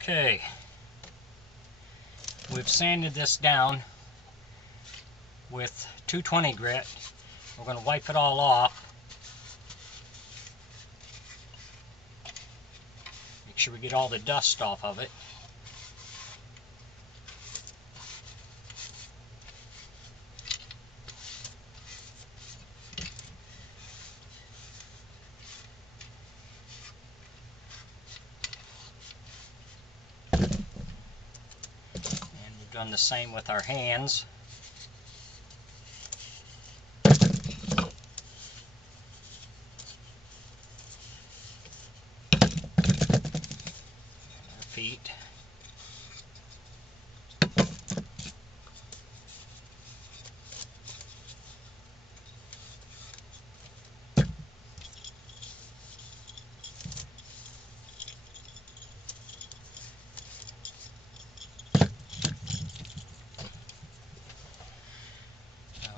Okay, we've sanded this down with 220 grit. We're going to wipe it all off. Make sure we get all the dust off of it. Done the same with our hands. Our feet.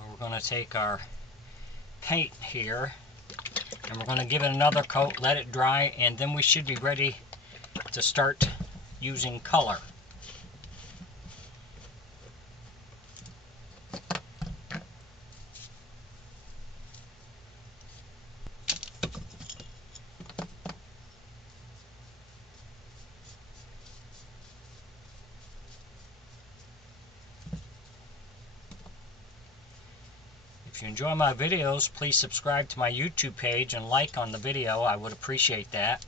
We're going to take our paint here and we're going to give it another coat, let it dry, and then we should be ready to start using color. If you enjoy my videos, please subscribe to my YouTube page and like on the video. I would appreciate that.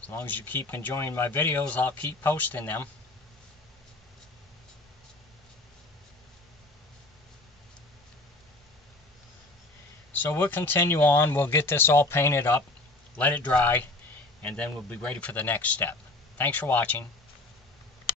As long as you keep enjoying my videos, I'll keep posting them. So we'll continue on. We'll get this all painted up, let it dry, and then we'll be ready for the next step. Thanks for watching.